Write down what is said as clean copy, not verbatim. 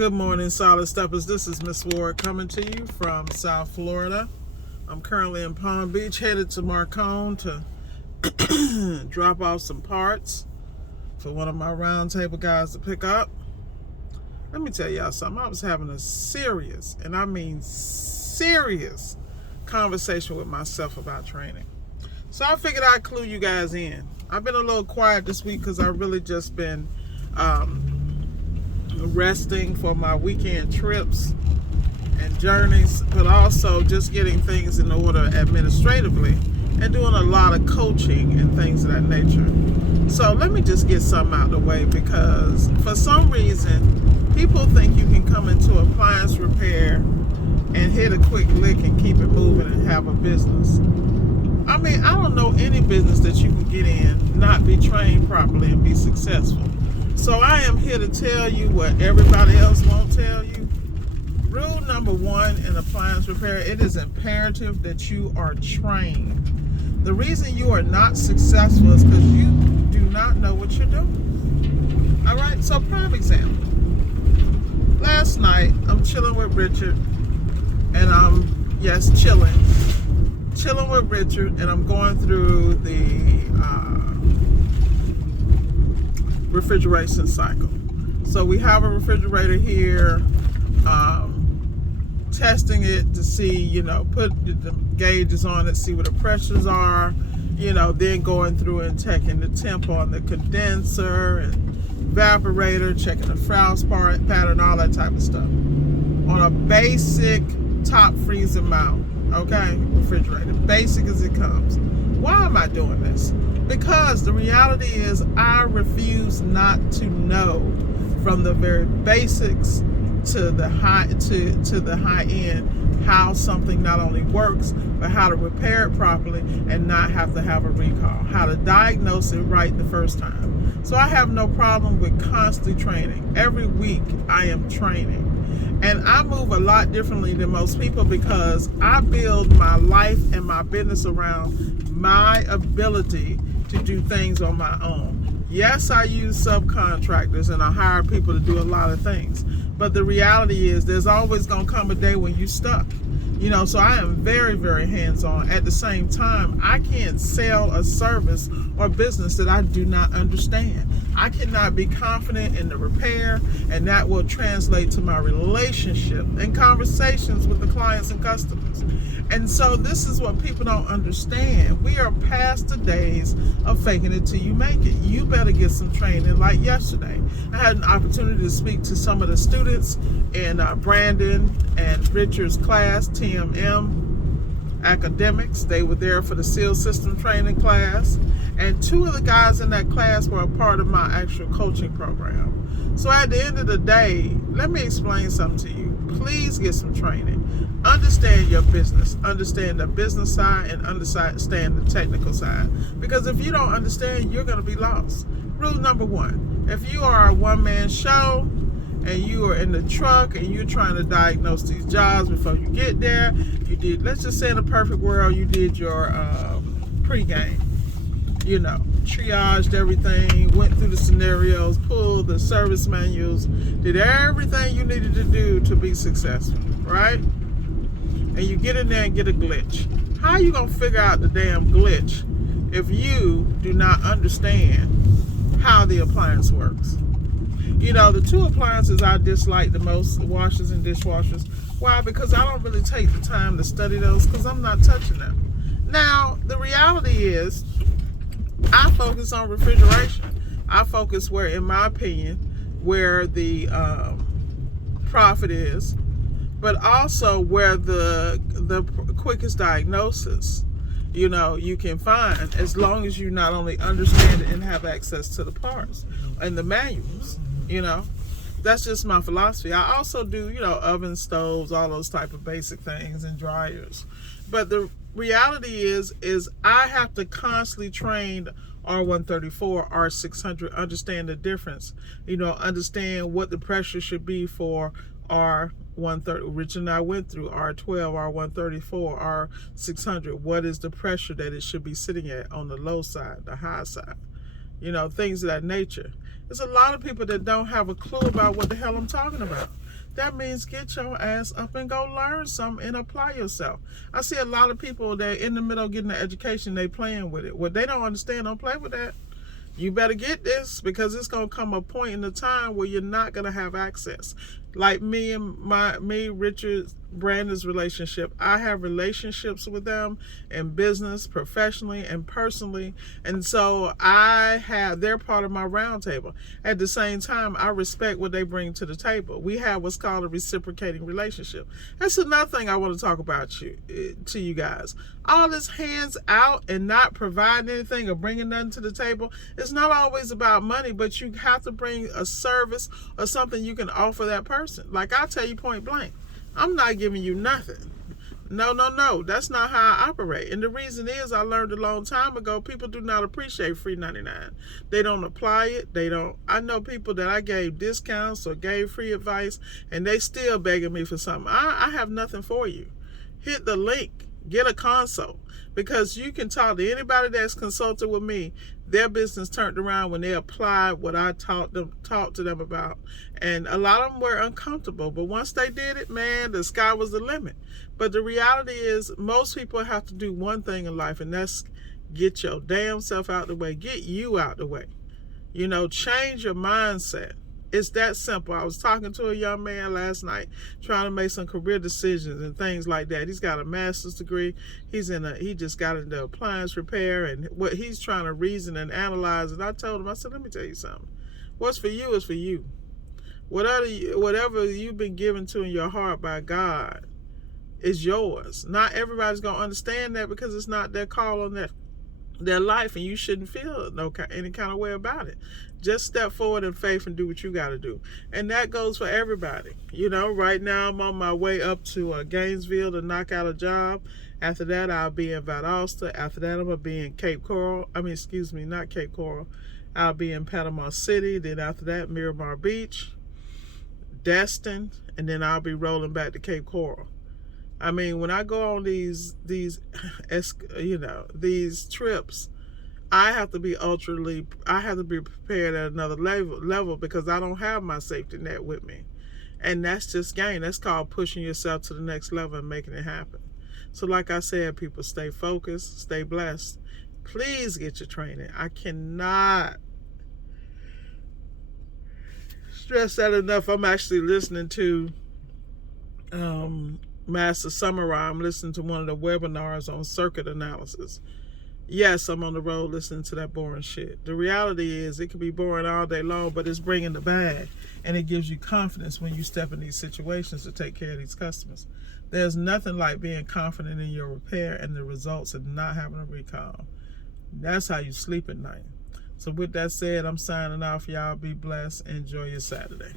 Good morning, Solid Steppers. This is Miss Ward coming to you from South Florida. I'm currently in Palm Beach, headed to Marcone to drop off some parts for one of my roundtable guys to pick up. Let me tell y'all something. I was having a serious, and I mean serious, conversation with myself about training. So I figured I'd clue you guys in. I've been a little quiet this week because I've really just been resting for my weekend trips and journeys, but also just getting things in order administratively and doing a lot of coaching and things of that nature. So let me just get something out of the way, because for some reason people think you can come into appliance repair and hit a quick lick and keep it moving and have a business. I mean, I don't know any business that you can get in, not be trained properly, and be successful. So I am here to tell you what everybody else won't tell you. Rule number one in appliance repair: it is imperative that you are trained. The reason you are not successful is because you do not know what you're doing. All right, so prime example. Last night, I'm chilling with Richard, and chilling with Richard, and I'm going through the refrigeration cycle. So we have a refrigerator here, testing it to see, put the gauges on it, see what the pressures are, then going through and checking the temp on the condenser and evaporator, checking the frost pattern, all that type of stuff on a basic top freezer mount, okay, refrigerator, basic as it comes. Why am I doing this? Because the reality is I refuse not to know from the very basics to the high end how something not only works, but how to repair it properly and not have to have a recall, how to diagnose it right the first time. So I have no problem with constantly training. Every week I am training. And I move a lot differently than most people because I build my life and my business around my ability to do things on my own. Yes, I use subcontractors and I hire people to do a lot of things. But the reality is there's always going to come a day when you're stuck. So I am very, very hands-on. At the same time, I can't sell a service or business that I do not understand. I cannot be confident in the repair, and that will translate to my relationship and conversations with the clients and customers. And so this is what people don't understand. We are past the days of faking it till you make it. You better get some training. Like yesterday, I had an opportunity to speak to some of the students in Brandon and Richard's class, TMM Academics. They were there for the SEAL system training class. And two of the guys in that class were a part of my actual coaching program. So at the end of the day, let me explain something to you. Please get some training. Understand your business. Understand the business side and understand the technical side. Because if you don't understand, you're going to be lost. Rule number one: if you are a one-man show and you are in the truck and you're trying to diagnose these jobs before you get there, let's just say in a perfect world, you did your pregame. Triaged everything, went through the scenarios, pulled the service manuals, did everything you needed to do to be successful, right? And you get in there and get a glitch. How are you going to figure out the damn glitch if you do not understand how the appliance works? The two appliances I dislike the most, washers and dishwashers. Why? Because I don't really take the time to study those because I'm not touching them. Now, the reality is I focus on refrigeration. I focus where, in my opinion, where the profit is, but also where the quickest diagnosis, you can find, as long as you not only understand it and have access to the parts and the manuals. That's just my philosophy. I also do, oven, stoves, all those type of basic things, and dryers. But the reality is I have to constantly train R134, R600, understand the difference, understand what the pressure should be for R130. Rich and I went through R12, R134, R600. What is the pressure that it should be sitting at on the low side, the high side? Things of that nature. There's a lot of people that don't have a clue about what the hell I'm talking about. that means get your ass up and go learn something and apply yourself. I see a lot of people that in the middle of getting an education, they playing with it. What they don't understand, don't play with that. You better get this, because it's gonna come a point in the time where you're not gonna have access. Like me and Richard Brandon's relationship, I have relationships with them in business, professionally, and personally, and so they're part of my round table. At the same time, I respect what they bring to the table. We have what's called a reciprocating relationship. That's another thing I want to talk about to you guys. All this hands out and not providing anything or bringing nothing to the table, it's not always about money, but you have to bring a service or something you can offer that person. Like I tell you point blank, I'm not giving you nothing. No. That's not how I operate. And the reason is, I learned a long time ago, people do not appreciate free 99. They don't apply it. I know people that I gave discounts or gave free advice, and they still begging me for something. I have nothing for you. Hit the link. Get a consult, because you can talk to anybody that's consulted with me. Their business turned around when they applied what I talked to them about, and a lot of them were uncomfortable. But once they did it, man, the sky was the limit. But the reality is, most people have to do one thing in life, and that's get your damn self out the way. Get you out the way. Change your mindset. It's that simple. I was talking to a young man last night trying to make some career decisions and things like that. He's got a master's degree. He just got into appliance repair, and what he's trying to reason and analyze. And I told him, I said, let me tell you something. What's for you is for you. Whatever you've been given to in your heart by God is yours. Not everybody's going to understand that, because it's not their call on their life, and you shouldn't feel any kind of way about it. Just step forward in faith and do what you got to do. And that goes for everybody. Right now I'm on my way up to Gainesville to knock out a job. After that, I'll be in Valdosta. After that, I'm going to be in Cape Coral. Not Cape Coral. I'll be in Panama City. Then after that, Miramar Beach, Destin, and then I'll be rolling back to Cape Coral. When I go on these trips, I have to be prepared at another level, because I don't have my safety net with me. And that's just game. That's called pushing yourself to the next level and making it happen. So like I said, people, stay focused, stay blessed. Please get your training. I cannot stress that enough. I'm actually listening to Master Samurai. I'm listening to one of the webinars on circuit analysis. Yes, I'm on the road listening to that boring shit. The reality is, it can be boring all day long, but it's bringing the bag, and it gives you confidence when you step in these situations to take care of these customers. There's nothing like being confident in your repair and the results and not having a recall. That's how you sleep at night. So with that said, I'm signing off. Y'all be blessed. Enjoy your Saturday.